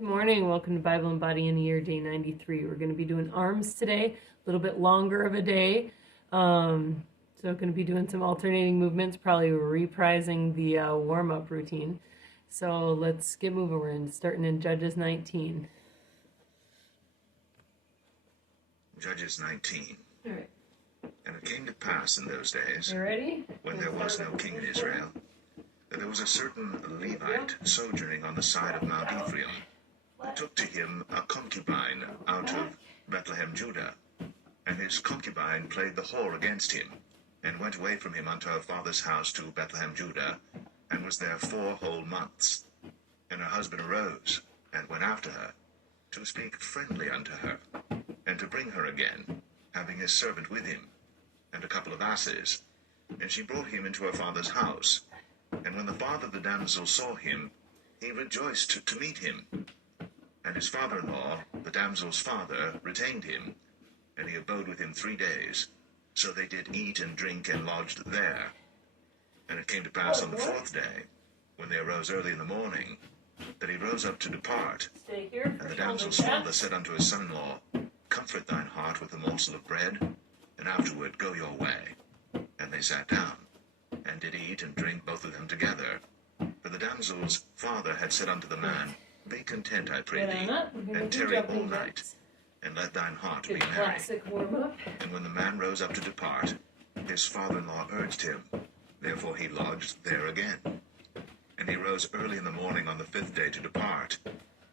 Good morning. Welcome to Bible and Body in a Year, day 93. We're going to be doing arms today, a little bit longer of a day. So going to be doing some alternating movements, probably reprising the warm-up routine. So let's get moving. We're starting in Judges 19. Judges 19. All right. And it came to pass in those days, You ready? when there was no king in Israel, that there was a certain Levite sojourning on the side of Mount Ephraim, who took to him a concubine out of Bethlehem, Judah. And his concubine played the whore against him, and went away from him unto her father's house to Bethlehem, Judah, and was there 4 whole months. And her husband arose, and went after her, to speak friendly unto her, and to bring her again, having his servant with him, and a couple of asses. And she brought him into her father's house. And when the father of the damsel saw him, he rejoiced to meet him. And his father-in-law, the damsel's father, retained him, and he abode with him 3 days. So they did eat and drink and lodged there. And it came to pass on the 4th day, when they arose early in the morning, that he rose up to depart. And the damsel's father said unto his son-in-law, Comfort thine heart with a morsel of bread, and afterward go your way. And they sat down, and did eat and drink both of them together. For the damsel's father had said unto the man, Be content, I pray thee, and tarry all night, and let thine heart be merry. And when the man rose up to depart, his father-in-law urged him. Therefore he lodged there again. And he rose early in the morning on the 5th day to depart.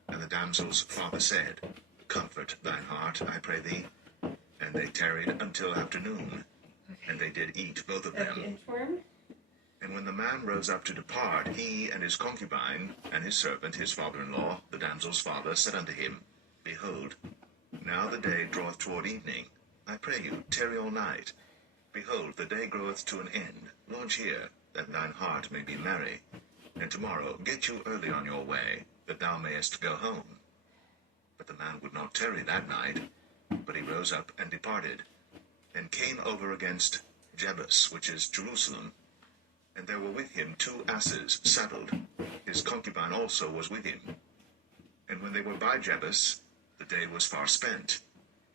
And the damsel's father said, Comfort thine heart, I pray thee. And they tarried until afternoon, and they did eat both of them. And when the man rose up to depart, he and his concubine, and his servant, his father-in-law, the damsel's father, said unto him, Behold, now the day draweth toward evening. I pray you, tarry all night. Behold, the day groweth to an end. Lodge here, that thine heart may be merry. And tomorrow get you early on your way, that thou mayest go home. But the man would not tarry that night, but he rose up and departed, and came over against Jebus, which is Jerusalem. And there were with him 2 asses saddled. His concubine also was with him. And when they were by Jebus, the day was far spent.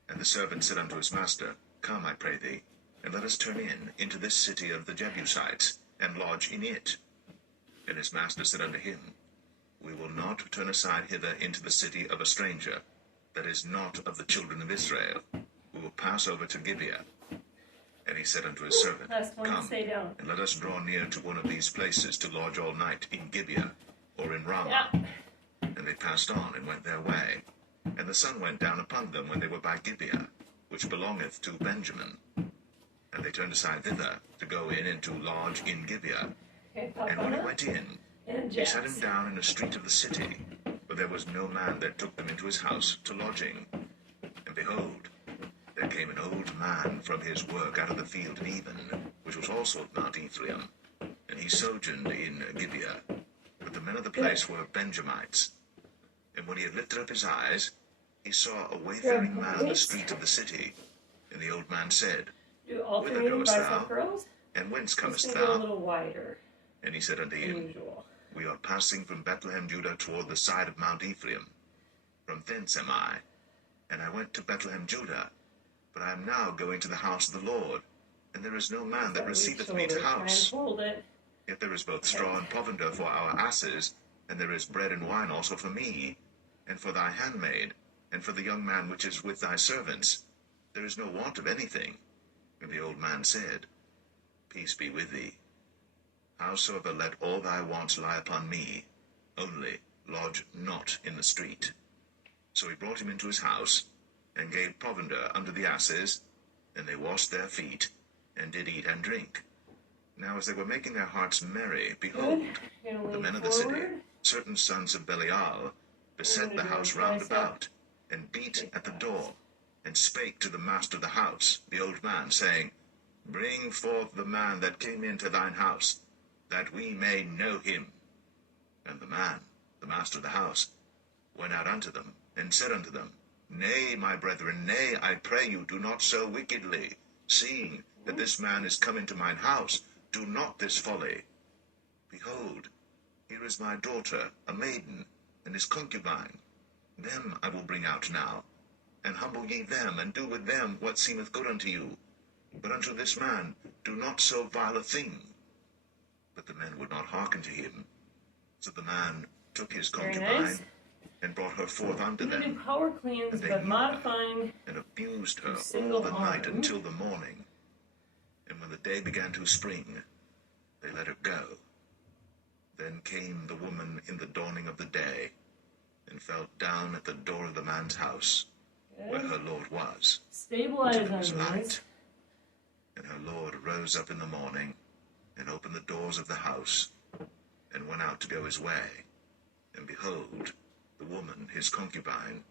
And the servant said unto his master, Come, I pray thee, and let us turn into this city of the Jebusites, and lodge in it. And his master said unto him, We will not turn aside hither into the city of a stranger, that is not of the children of Israel. We will pass over to Gibea. And he said unto his servant, Come, and let us draw near to one of these places to lodge all night in Gibea, or in Ramah. Yeah. And they passed on, and went their way. And the sun went down upon them when they were by Gibea, which belongeth to Benjamin. And they turned aside thither, to go in and to lodge in Gibea. And when he went in, he set him down in a street of the city, for there was no man that took them into his house to lodging. And behold, there came an old man from his work out of the field in Even, which was also at Mount Ephraim, and he sojourned in Gibea. But the men of the place were Benjamites. And when he had lifted up his eyes, he saw a wayfaring man in the street of the city. And the old man said, Whither goest thou? And whence comest thou? A little wider. And he said unto him, We are passing from Bethlehem, Judah, toward the side of Mount Ephraim. From thence am I. And I went to Bethlehem, Judah. But I am now going to the house of the Lord, and there is no man that receiveth me to house. Yet there is both straw and provender for our asses, and there is bread and wine also for me, and for thy handmaid, and for the young man which is with thy servants. There is no want of anything. And the old man said, Peace be with thee. Howsoever let all thy wants lie upon me, only lodge not in the street. So he brought him into his house, and gave provender unto the asses, and they washed their feet, and did eat and drink. Now as they were making their hearts merry, behold, the men of the city, certain sons of Belial, beset the house round about, and beat at the door, and spake to the master of the house, the old man, saying, Bring forth the man that came into thine house, that we may know him. And the man, the master of the house, went out unto them, and said unto them, Nay, my brethren, nay, I pray you, do not so wickedly. Seeing that this man is come into mine house, do not this folly. Behold, here is my daughter, a maiden, and his concubine, them I will bring out now, and humble ye them, and do with them what seemeth good unto you. But unto this man do not so vile a thing. But the men would not hearken to him. So the man took his Very concubine nice. and brought her forth unto You can do them, power cleans, and they but knew modifying and abused her all single the night arm. until the morning. And when the day began to spring, they let her go. Then came the woman in the dawning of the day, and fell down at the door of the man's house, where her lord was, Stabilize till it on was these. light. And her lord rose up in the morning, and opened the doors of the house, and went out to go his way. And behold, the woman, his concubine,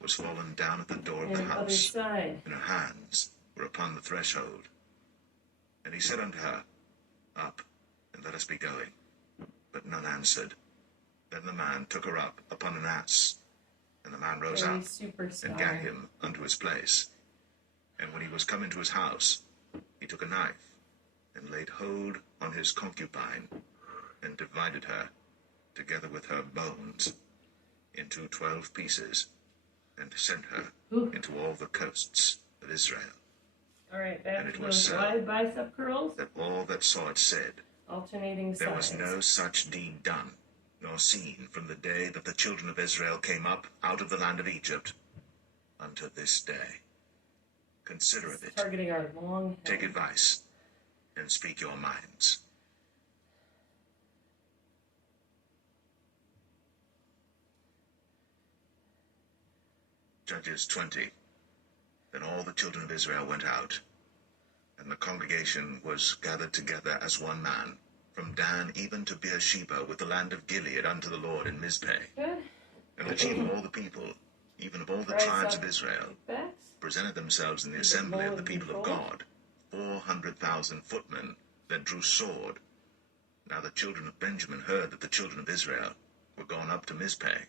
was fallen down at the door of the And other house, side. and her hands were upon the threshold. And he said unto her, Up, and let us be going. But none answered. Then the man took her up upon an ass, and the man rose Very up, superstar. and gat him unto his place. And when he was come into his house, he took a knife, and laid hold on his concubine, and divided her, together with her bones, into 12 pieces, and sent her Ooh. into all the coasts of Israel. All right, back And it to was those so, wide bicep curls. that all that saw it said, Alternating There was sides. no such deed done, nor seen from the day that the children of Israel came up out of the land of Egypt unto this day. Consider of it, Targeting our long head. take advice, and speak your minds. Judges 20. Then all the children of Israel went out, and the congregation was gathered together as one man, from Dan even to Beersheba, with the land of Gilead, unto the Lord in Mizpeh. Good. And the chief of all the people, even of all the Rise tribes up. of Israel, Backs. presented themselves in the Keep it assembly low of the and people of controlled. God, 400,000 footmen that drew sword. Now the children of Benjamin heard that the children of Israel were gone up to Mizpeh.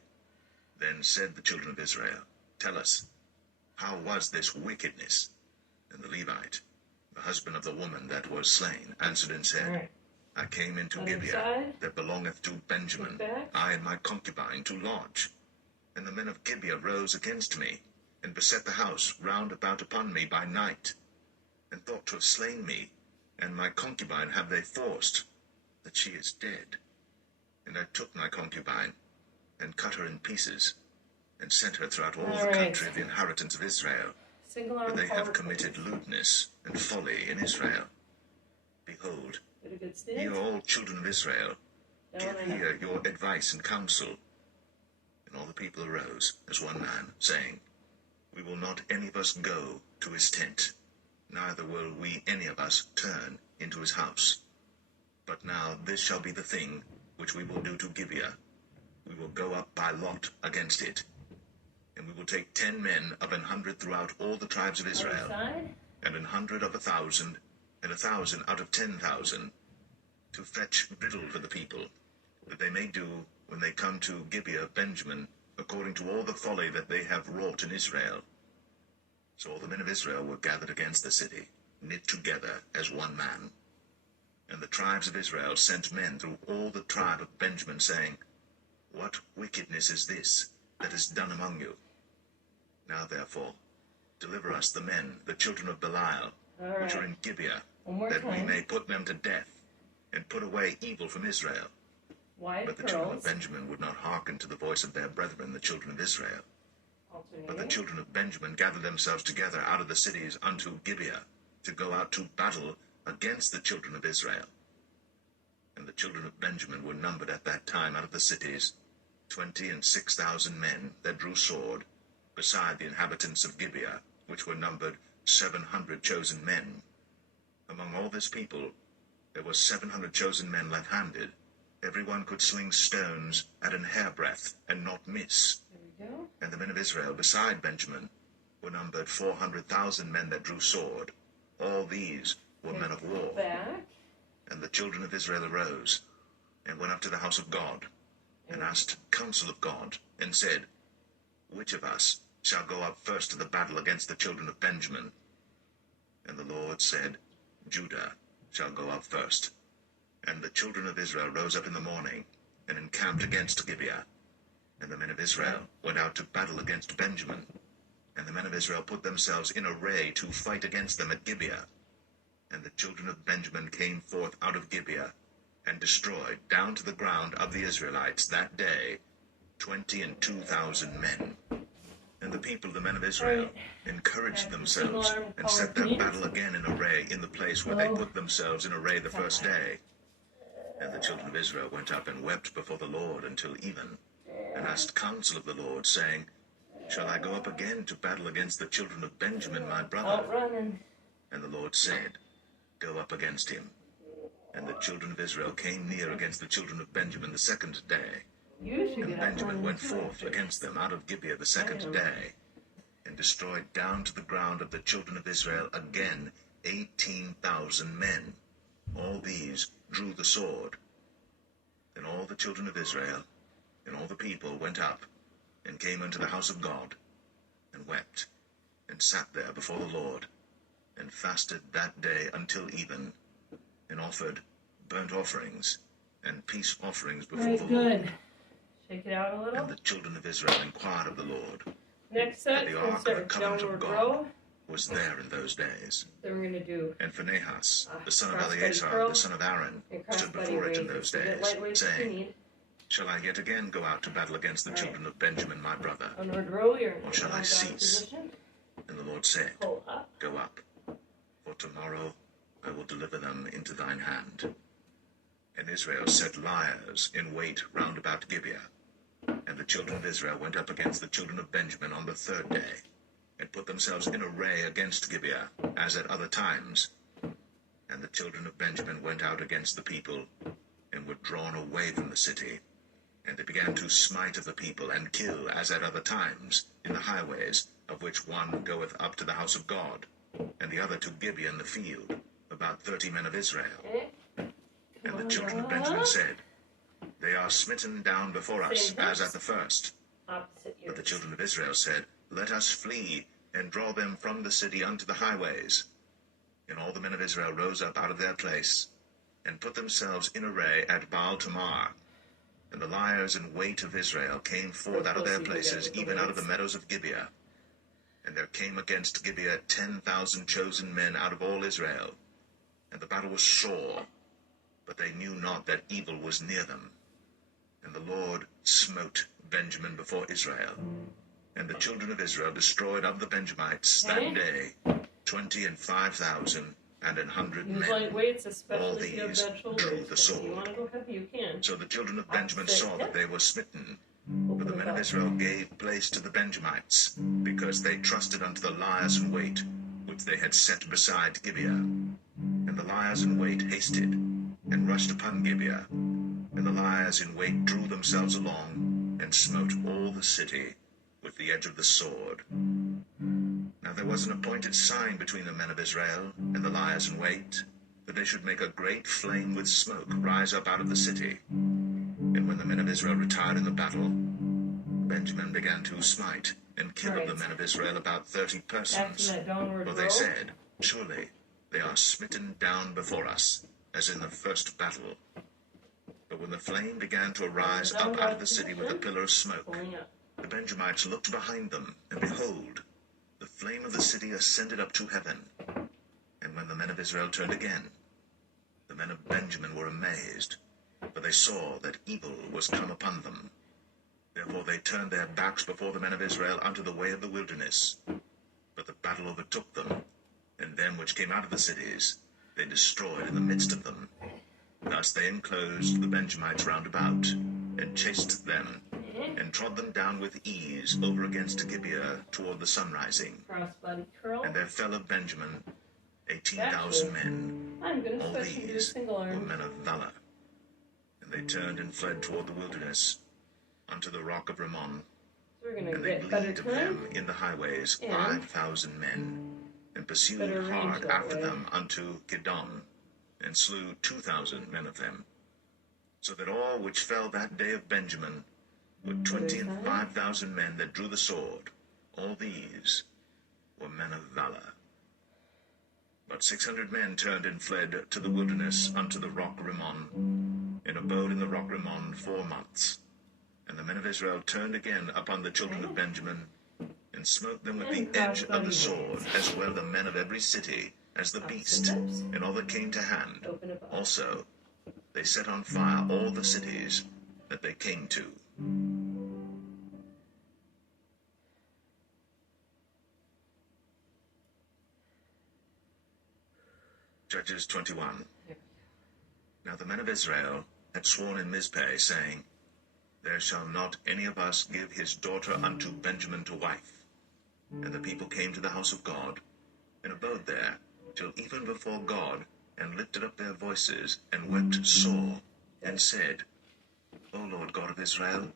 Then said the children of Israel, Tell us, how was this wickedness? And the Levite, the husband of the woman that was slain, answered and said, All right. I came into Other Gibea, side. that belongeth to Benjamin, Look back. I and my concubine, to lodge. And the men of Gibea rose against me, and beset the house round about upon me by night, and thought to have slain me, and my concubine have they forced, that she is dead. And I took my concubine, and cut her in pieces, and sent her throughout all All the right. country of the inheritance of Israel. Single For arm they power have committed lewdness and folly in Israel. Behold, Get a good ye stance. are all children of Israel, Down give and up. here your advice and counsel. And all the people arose as one man, saying, We will not any of us go to his tent, neither will we any of us turn into his house. But now this shall be the thing which we will do to Gibea. We will go up by lot against it, and we will take 10 men of 100 throughout all the tribes of Other Israel, side. and 100 of 1,000, and 1,000 out of 10,000, to fetch victual for the people, that they may do, when they come to Gibea of Benjamin, according to all the folly that they have wrought in Israel. So all the men of Israel were gathered against the city, knit together as one man. And the tribes of Israel sent men through all the tribe of Benjamin, saying, What wickedness is this that is done among you? Now therefore, deliver us the men, the children of Belial, All which are right. in Gibea, One more that we time. may put them to death, and put away evil from Israel. Wide But the children of curls. Benjamin would not hearken to the voice of their brethren, the children of Israel. But the Alternating. children of Benjamin gathered themselves together out of the cities unto Gibea, to go out to battle against the children of Israel. And the children of Benjamin were numbered at that time out of the cities 26,000 men that drew sword, beside the inhabitants of Gibea, which were numbered 700 chosen men. Among all this people there were 700 chosen men left-handed. Every one could sling stones at an hairbreadth, and not miss. There we go. And the men of Israel beside Benjamin were numbered 400,000 men that drew sword. All these were men of war. Back. And the children of Israel arose, and went up to the house of God, and asked counsel of God, and said, Which of us shall go up first to the battle against the children of Benjamin? And the Lord said, Judah shall go up first. And the children of Israel rose up in the morning, and encamped against Gibea. And the men of Israel went out to battle against Benjamin. And the men of Israel put themselves in array to fight against them at Gibea. And the children of Benjamin came forth out of Gibea, and destroyed down to the ground of the Israelites that day 22,000 men. And the people, the men of Israel, encouraged themselves, and set their battle again in array in the place where they put themselves in array the first day. And the children of Israel went up and wept before the Lord until even, and asked counsel of the Lord, saying, Shall I go up again to battle against the children of Benjamin my brother? And the Lord said, Go up against him. And the children of Israel came near against the children of Benjamin the second day. And Benjamin went forth against them out of Gibea the second day, and destroyed down to the ground of the children of Israel again 18,000 men. All these drew the sword. Then all the children of Israel and all the people went up, and came unto the house of God, and wept, and sat there before the Lord, and fasted that day until even, and offered burnt offerings and peace offerings before the Lord. Shake it out a little. And the children of Israel inquired of the Lord. Next set, And the we're ark going of to the start covenant of downward God row. was there in those days. Then we're going to do And Phinehas, the son of crossbody Eleazar, curl the son of Aaron, and stood crossbody before it in raises. those So get days, light weights if you saying, need. Shall I yet again go out to battle against the children of Benjamin my brother? Downward row, you're in Or shall I down cease? position. And the Lord said, Pull up. Go up, for tomorrow I will deliver them into thine hand. And Israel set liers in wait round about Gibea. And the children of Israel went up against the children of Benjamin on the third day, and put themselves in array against Gibea, as at other times. And the children of Benjamin went out against the people, and were drawn away from the city. And they began to smite of the people, and kill, as at other times, in the highways, of which one goeth up to the house of God, and the other to Gibea in the field, about 30 men of Israel. And the children of Benjamin said, They are smitten down before us, as at the first. Opposite But the ears. children of Israel said, Let us flee, and draw them from the city unto the highways. And all the men of Israel rose up out of their place, and put themselves in array at Baal Tamar. And the liers in wait of Israel came forth out of their places, even out of the meadows of Gibea. And there came against Gibea 10,000 chosen men out of all Israel. And the battle was sore, but they knew not that evil was near them. And the Lord smote Benjamin before Israel. And the children of Israel destroyed of the Benjamites that day 25,000 and 100 Use men. light weights, All especially if you have these bad drew shoulders. the If sword. you want to go heavy, you can. So the children of Benjamin Opposite saw that hip. they were smitten. Open But the it men of up. Israel gave place to the Benjamites, because they trusted unto the liers in wait, which they had set beside Gibea. And the liers in wait hasted, and rushed upon Gibea. And the liers in wait drew themselves along, and smote all the city with the edge of the sword. Now there was an appointed sign between the men of Israel and the liers in wait, that they should make a great flame with smoke rise up out of the city. And when the men of Israel retired in the battle, Benjamin began to smite and kill of the men of Israel about 30 Back to persons. that downward For row. they said, Surely they are smitten down before us, as in the first battle. But when the flame began to arise up out of the city with a pillar of smoke, Pulling up. the Benjamites looked behind them, and behold, the flame of the city ascended up to heaven. And when the men of Israel turned again, the men of Benjamin were amazed, for they saw that evil was come upon them. Therefore they turned their backs before the men of Israel unto the way of the wilderness. But the battle overtook them, and them which came out of the cities they destroyed in the midst of them. Thus they enclosed the Benjamites round about, and chased them, and trod them down with ease over against Gibea toward the sunrising. Crossbody curl. And there fell of Benjamin 18,000 men. I'm going to All switch and do a these single were arm. men of valor. And they turned and fled toward the wilderness, unto the rock of Rimmon. So we're going to And they get better gleaned of turn. them in the highways And 5,000 men, and pursued better range hard that after way. them unto Gidom, and slew 2,000 men of them. So that all which fell that day of Benjamin were 25,000 men that drew the sword. All these were men of valor. But 600 men turned and fled to the wilderness unto the rock Rimmon, and abode in the rock Rimmon 4 months. And the men of Israel turned again upon the children of Benjamin, and smote them with the edge of the sword, as well the men of every city as the beast, and all that came to hand. Also they set on fire all the cities that they came to. Judges 21. Now the men of Israel had sworn in Mizpeh, saying, There shall not any of us give his daughter unto Benjamin to wife. And the people came to the house of God, and abode there till even before God, and lifted up their voices, and wept sore, and said, O Lord God of Israel,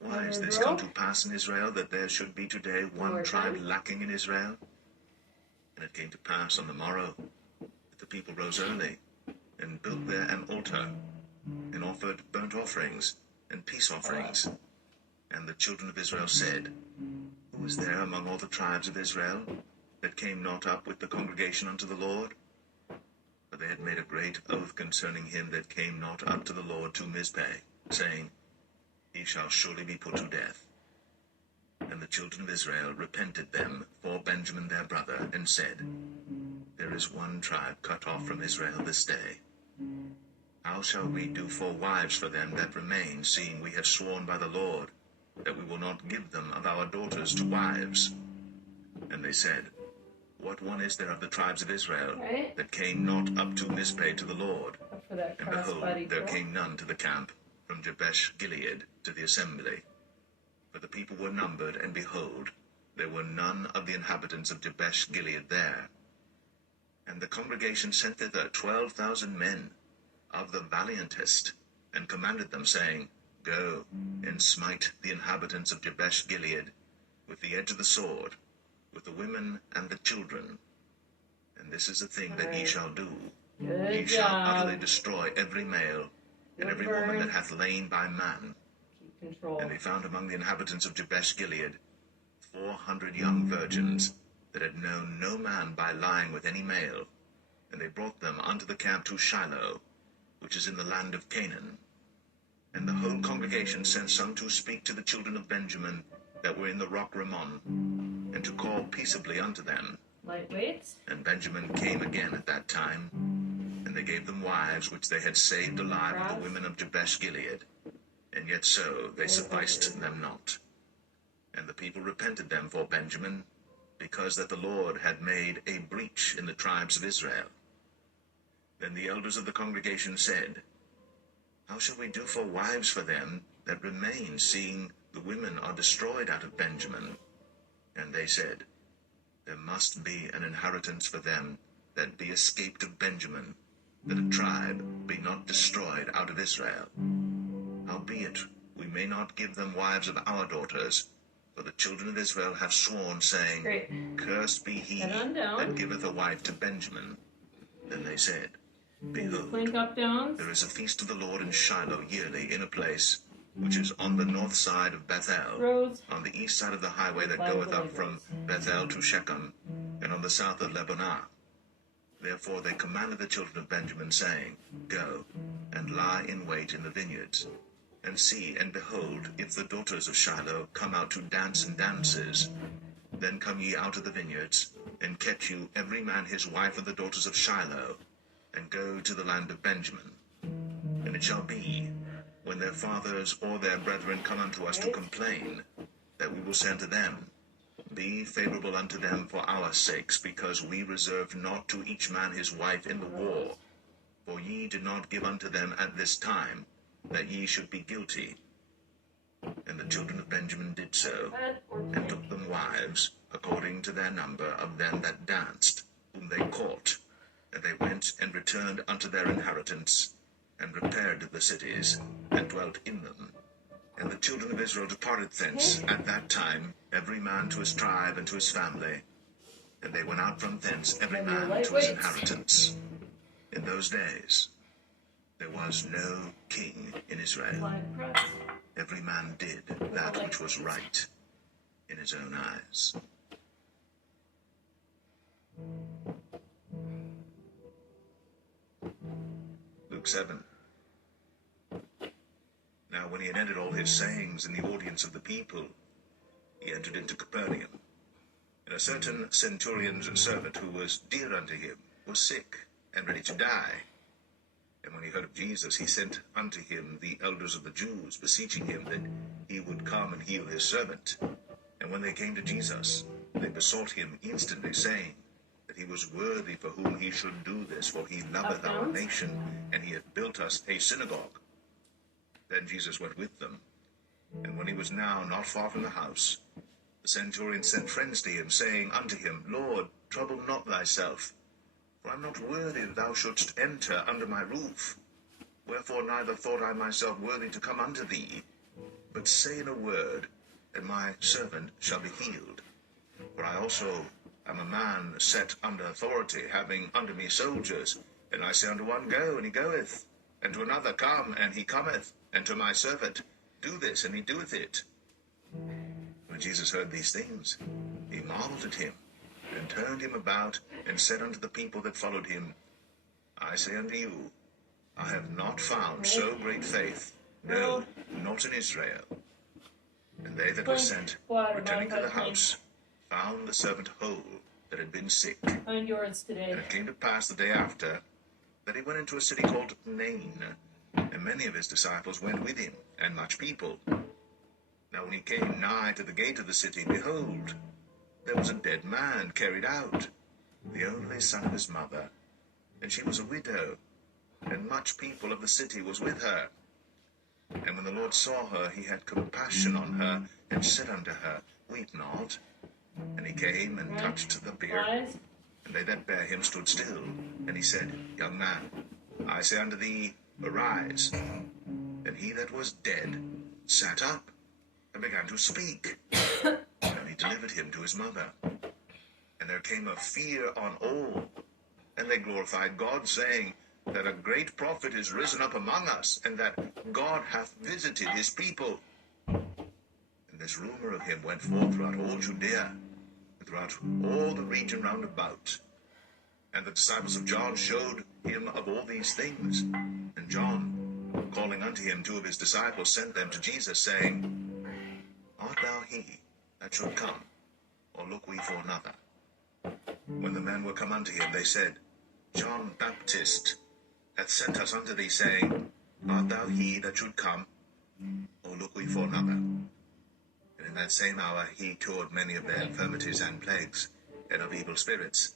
why is this come to pass in Israel, that there should be today one tribe lacking in Israel? And it came to pass on the morrow, that the people rose early, and built there an altar, and offered burnt offerings and peace offerings. And the children of Israel said, Who is there among all the tribes of Israel that came not up with the congregation unto the Lord? For they had made a great oath concerning him that came not up to the Lord to Mizpeh, saying, He shall surely be put to death. And the children of Israel repented them for Benjamin their brother, and said, There is one tribe cut off from Israel this day. How shall we do for wives for them that remain, seeing we have sworn by the Lord that we will not give them of our daughters to wives? And they said, What one is there of the tribes of Israel that came not up to Mizpeh to the Lord? And behold, there came none to the camp from Jabesh Gilead to the assembly. For the people were numbered, and behold, there were none of the inhabitants of Jabesh Gilead there. And the congregation sent thither 12,000 men of the valiantest, and commanded them, saying, Go and smite the inhabitants of Jabesh Gilead with the edge of the sword, with the women and the children. And this is the thing that ye shall do. Ye shall utterly destroy every male, and every woman that hath lain by man. And they found among the inhabitants of Jabesh Gilead 400 young virgins, that had known no man by lying with any male. And they brought them unto the camp to Shiloh, which is in the land of Canaan. And the whole congregation sent some to speak to the children of Benjamin that were in the rock Rimmon, and to call peaceably unto them. Lightweight. And Benjamin came again at that time, and they gave them wives which they had saved alive of the women of Jabesh Gilead. And yet so they sufficed them not. And the people repented them for Benjamin, because that the Lord had made a breach in the tribes of Israel. Then the elders of the congregation said, How shall we do for wives for them that remain, seeing the women are destroyed out of Benjamin? And they said, There must be an inheritance for them that be escaped of Benjamin, that a tribe be not destroyed out of Israel. Howbeit, we may not give them wives of our daughters, for the children of Israel have sworn, saying, Great. Cursed be he that giveth a wife to Benjamin. Then they said, Behold, Plank up, downs. there is a feast of the Lord in Shiloh yearly, in a place which is on the north side of Bethel, Rows. on the east side of the highway that goeth up from Bethel to Shechem, and on the south of Lebanah. Therefore they commanded the children of Benjamin, saying, Go, and lie in wait in the vineyards, and see, and behold, if the daughters of Shiloh come out to dance in dances, then come ye out of the vineyards, and catch you every man his wife of the daughters of Shiloh, and go to the land of Benjamin. And it shall be, when their fathers or their brethren come unto us to complain, that we will say unto them, Be favorable unto them for our sakes, because we reserved not to each man his wife in the war. For ye did not give unto them at this time, that ye should be guilty. And the children of Benjamin did so, and took them wives, according to their number of them that danced, whom they caught. And they went and returned unto their inheritance, and repaired the cities, and dwelt in them. And the children of Israel departed thence at that time, every man to his tribe and to his family. And they went out from thence, every man to his inheritance. In those days there was no king in Israel. Every man did that which was right in his own eyes. Luke 7. Now when he had ended all his sayings in the audience of the people, he entered into Capernaum. And a certain centurion's servant, who was dear unto him, was sick and ready to die. And when he heard of Jesus, he sent unto him the elders of the Jews, beseeching him that he would come and heal his servant. And when they came to Jesus, they besought him instantly, saying that he was worthy for whom he should do this, for he loveth our nation, and he hath built us a synagogue. Then Jesus went with them, and when he was now not far from the house, the centurion sent friends to him, saying unto him, Lord, trouble not thyself, for I am not worthy that thou shouldst enter under my roof. Wherefore neither thought I myself worthy to come unto thee, but say in a word, and my servant shall be healed. For I also am a man set under authority, having under me soldiers. And I say unto one, Go, and he goeth, and to another, Come, and he cometh, and to my servant, Do this, and he doeth it. When Jesus heard these things, he marveled at him, and turned him about, and said unto the people that followed him, I say unto you, I have not found so great faith, no, not in Israel. And they that were sent, returning to the house, found the servant whole that had been sick. Find yours today. And it came to pass the day after, that he went into a city called Nain, and many of his disciples went with him, and much people. Now when he came nigh to the gate of the city, behold, there was a dead man carried out, the only son of his mother, and she was a widow, and much people of the city was with her. And when the Lord saw her, he had compassion on her, and said unto her, Weep not. And he came and touched the bier, and they that bare him stood still. And he said, Young man, I say unto thee, arise. And he that was dead sat up, and began to speak. And he delivered him to his mother. And there came a fear on all, and they glorified God, saying, that a great prophet is risen up among us, and that God hath visited his people. And this rumor of him went forth throughout all Judea, and throughout all the region round about. And the disciples of John showed him of all these things. And John, calling unto him 2 of his disciples, sent them to Jesus, saying, Art thou he that should come, or look we for another? When the men were come unto him, they said, John Baptist hath sent us unto thee, saying, Art thou he that should come, or look we for another? And in that same hour he cured many of their infirmities and plagues, and of evil spirits,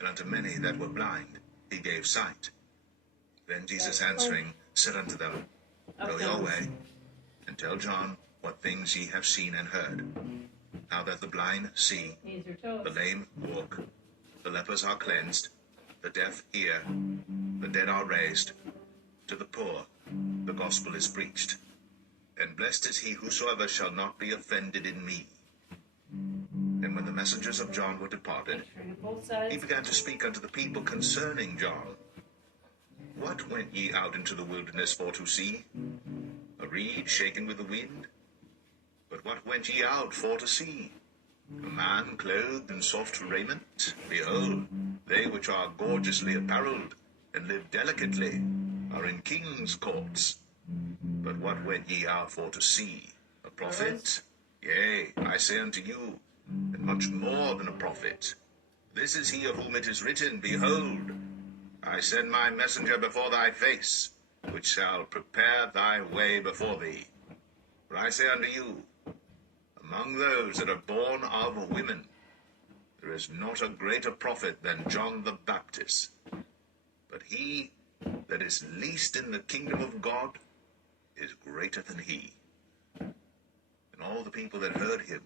and unto many that were blind he gave sight. Then Jesus answering said unto them, Go your way, and tell John what things ye have seen and heard, how that the blind see, the lame walk, the lepers are cleansed, the deaf hear, the dead are raised, to the poor the gospel is preached. And blessed is he whosoever shall not be offended in me. And when the messengers of John were departed, he began to speak unto the people concerning John. What went ye out into the wilderness for to see? A reed shaken with the wind? But what went ye out for to see? A man clothed in soft raiment? Behold, they which are gorgeously apparelled, and live delicately, are in kings' courts. But what went ye out for to see? A prophet? Yea, I say unto you, and much more than a prophet. This is he of whom it is written, Behold, I send my messenger before thy face, which shall prepare thy way before thee. For I say unto you, among those that are born of women, there is not a greater prophet than John the Baptist. But he that is least in the kingdom of God is greater than he. And all the people that heard him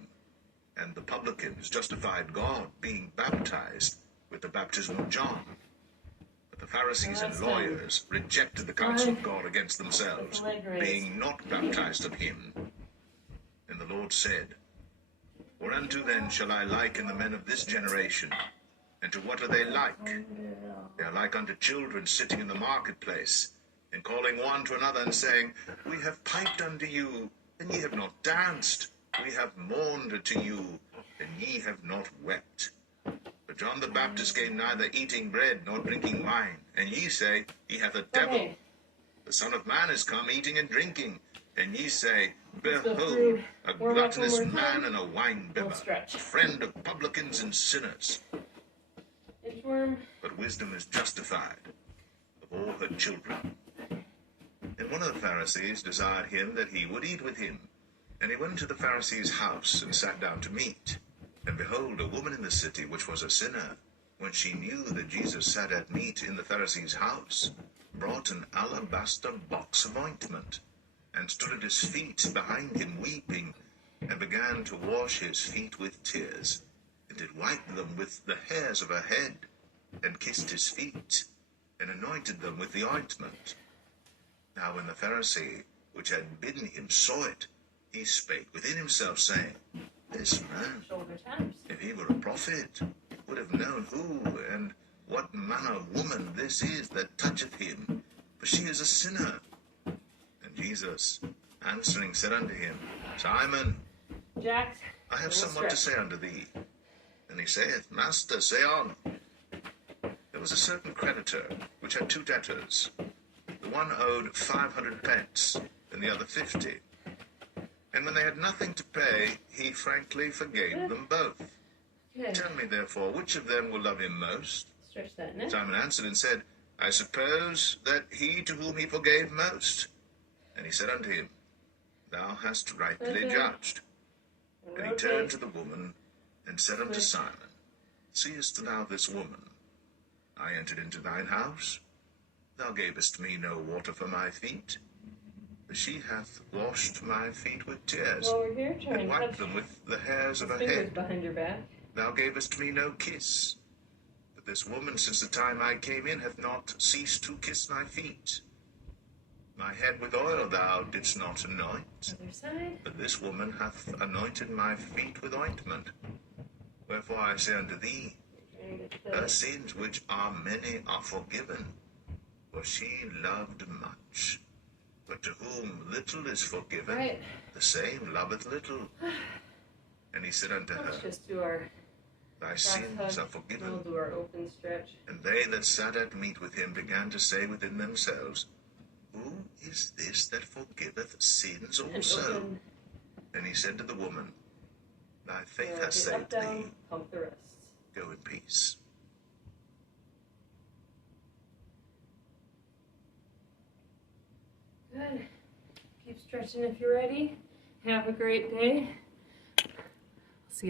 and the publicans justified God, being baptized with the baptism of John. But the Pharisees and lawyers rejected the counsel of God against themselves, being not baptized of him. And the Lord said, Whereunto then shall I liken the men of this generation? And to what are they like? They are like unto children sitting in the marketplace, and calling one to another, and saying, We have piped unto you, and ye have not danced. We have mourned to you, and ye have not wept. For John the Baptist came neither eating bread nor drinking wine, and ye say, He hath a devil. The Son of Man is come eating and drinking, And ye say, Let's go Behold, through, a warm up one gluttonous more man time. and a wine bibber, stretch. a friend of publicans and sinners. Inchworm. But wisdom is justified of all her children. And one of the Pharisees desired him that he would eat with him. And he went into the Pharisee's house and sat down to meat. And behold, a woman in the city, which was a sinner, when she knew that Jesus sat at meat in the Pharisee's house, brought an alabaster box of ointment, and stood at his feet behind him weeping, and began to wash his feet with tears, and did wipe them with the hairs of her head, and kissed his feet, and anointed them with the ointment. Now when the Pharisee which had bidden him saw it, he spake within himself, saying, This man, Shoulder taps. if he were a prophet, would have known who and what manner of woman this is that toucheth him, for she is a sinner. And Jesus, answering, said unto him, Simon, Jax. I have We'll somewhat to stretch. say unto thee. And he saith, Master, say on. There was a certain creditor which had 2 debtors. The one owed 500 pence, and the other 50. And when they had nothing to pay, he frankly forgave them both. Okay. Tell me, therefore, which of them will love him most? Stretch that neck. Simon answered and said, I suppose that he to whom he forgave most. And he said unto him, Thou hast rightly Okay. judged. And he Rotate. turned to the woman and said unto Switch. Simon, Seest thou this woman? I entered into thine house. Thou gavest me no water for my feet. But she hath washed my feet with tears, While we're here, try and and wiped touch them with the hairs of her fingers head. behind your back. Thou gavest me no kiss. But this woman, since the time I came in, hath not ceased to kiss my feet. My head with oil thou didst not anoint, Other side. but this woman hath anointed my feet with ointment. Wherefore I say unto thee, Trying to get her the sins, which are many, are forgiven, for she loved much. But to whom little is forgiven, Right. the same loveth little. And he said unto Let's her, just do our Thy cross sins hug. are Then we'll forgiven. do our open stretch. And they that sat at meat with him began to say within themselves, Who is this that forgiveth sins And also? open. And he said to the woman, Thy faith Rotate hath saved up, down, thee. pump the wrists. Go in peace. Good. Keep stretching if you're ready. Have a great day.